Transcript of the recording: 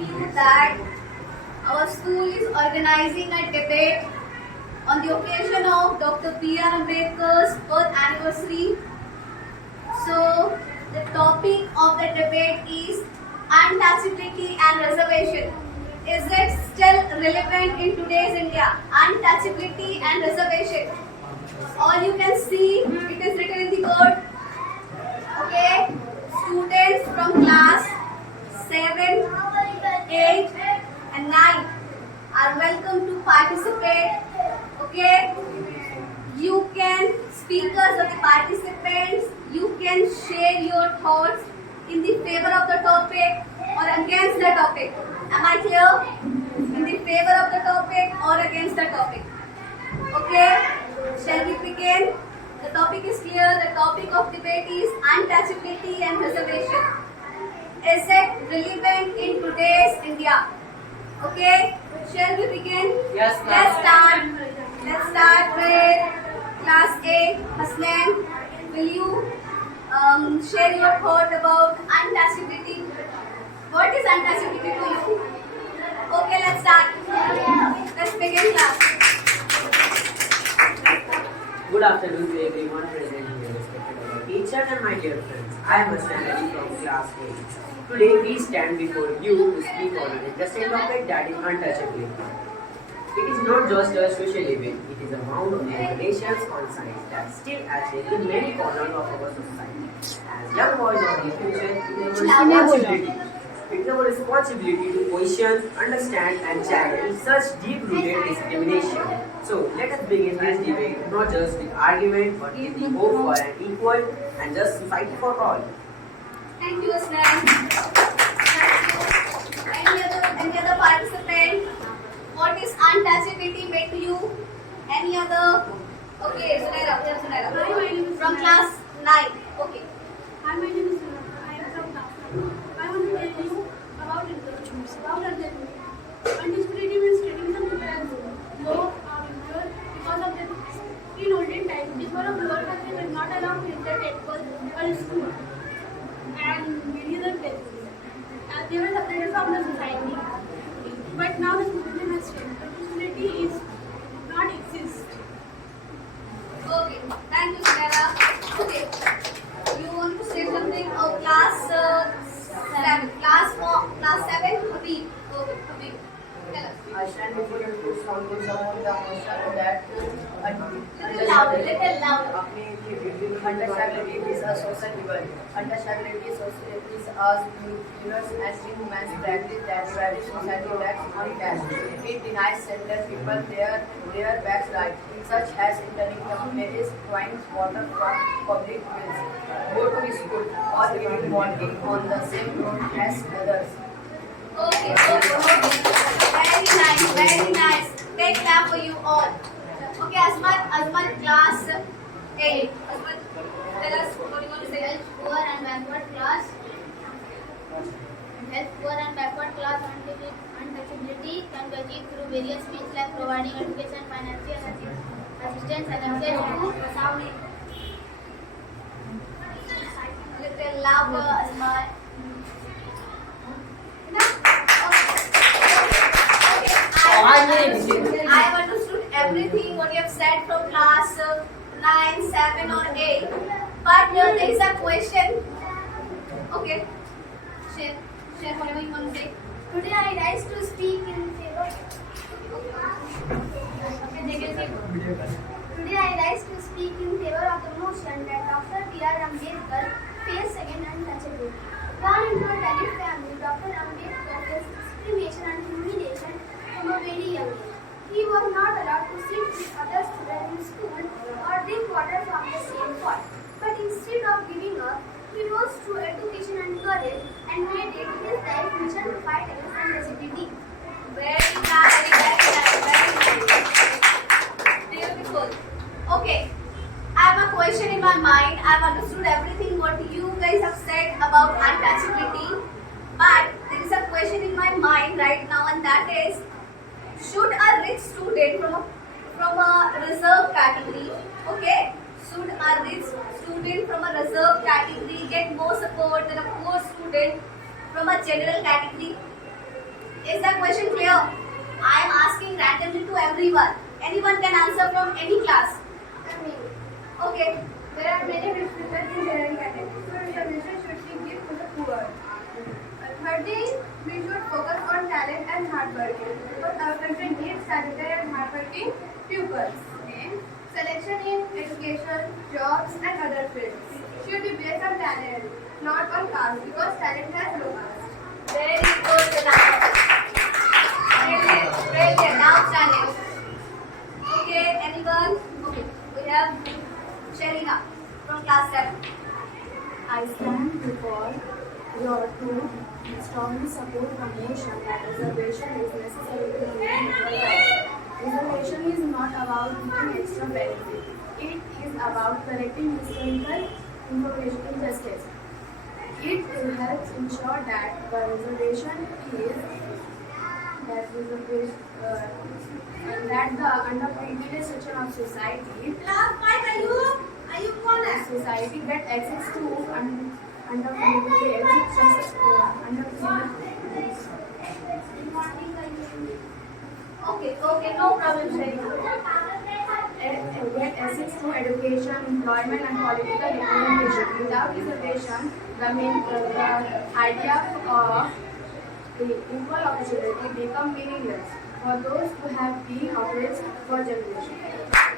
you that our school is organizing a debate on the occasion of Dr. B.R. Ambedkar's birth anniversary. So, the topic of the debate is untouchability and reservation. Is it still relevant in today's India? Untouchability and reservation. All you can see, it is written in the board. Okay, students from class 7, 8 and 9 are welcome to participate. Okay, you can, speakers of the participants, you can share your thoughts in the favor of the topic or against the topic. Am I clear? In the favor of the topic or against the topic. Okay, shall we begin? The topic is clear. The topic of debate is untouchability and reservation. Is it relevant in today's India? Okay, shall we begin? Yes, ma'am. Let's start with class 8. Hasnan, will you share your thought about untouchability? What is untouchability to you? Okay, let's start. Let's begin class. Good afternoon to everyone present here, respected teacher and my dear friends. I am Hasnan Ali from class 8. Today we stand before you to speak on an interesting topic, that is untouchability. It is not just a social event, it is a mound of regulations on science that still exist in many corners of our society. As young boys of the future, it is our responsibility to question, understand and challenge such deep-rooted discrimination. So let us begin this debate not just with argument but with the hope for an equal and just society for all. Thank you, Hasnan. Thank you. Any other participant? What is untouchability meant to you? Any other? Okay, Sunaira. Hi, my name is From Sunaira. class 9. Okay. Hi, my name is Sunaira. I am from class 9. I want to tell you about intelligence. About untouchability. Untouchability means treating some people as low or inferior because of their looks. In olden times, people of lower caste were not allowed to enter temples or school and many other places. And they were separated from the society. But now the situation has changed. Untouchability is not exist. Okay. Thank you, Sunaira. Okay. You want to say something? Oh, class 7. Class 7? Habib. Okay, Habib. Tell us. I stand before you to sound the motion that Little louder. untouchability is a social evil. Untouchability is as universe as in human's practice that divided society lacks on caste. It denies shelter people their backs right, such as entering marriages, drawing water from public wells, go to school, or even walking on the same road as others. Okay. Very nice. Take clap for you all. Okay, Asmat, class 8. Asmat, tell us what you want to say. Poor and backward class. Help poor and backward class untouchability can be achieved through various means like providing education, financial assistance, and access to sound. Little louder, Asmat. I have understood everything what you have said from class 9, 7 or 8. But there is a question. Okay. Share whatever you want to say. Today I rise to speak in favor. Okay, they can say. Today I rise to speak in favor of the motion that Dr. B.R. Ambedkar faced second untouchability. Born into a Dalit family, Dr. Ambedkar faced discrimination and humiliation from a very young age. He was not allowed to sit with other students in school or drink water from the same pot. But instead of giving up, he rose through education and courage and made it his life mission to fight against untouchability. Very nice. Beautiful. Okay. I have a question in my mind. I have understood everything what you guys have said about untouchability. But there is a question in my mind right now, and that is, should a rich student from a reserve category, okay, should a rich student from a reserve category get more support than a poor student from a general category? Is the question clear? I am asking randomly to everyone. Anyone can answer from any class. Okay. There are many rich people in general categories, so reservation should be given to the poor. Thirdly, we should focus on talent and hard working, because our country needs talented and hardworking pupils. Okay. Selection in education, jobs, and other fields should be based on talent, not on caste, because talent has no caste. Very good, Vinaya. Brilliant. Brilliant. Now challenge. Okay, anyone? Okay. We have Sharina from class 7. I stand before your to strongly support the motion that reservation is necessary to maintain equal rights. Reservation is not about giving extra benefit. It is about correcting historical information injustice. It helps ensure that the reservation is that the underprivileged section of society get access to Okay, no problem, Sharina. get access to education, employment, and political representation. Without reservation, the idea of the equal opportunity become meaningless for those who have been operates for generations.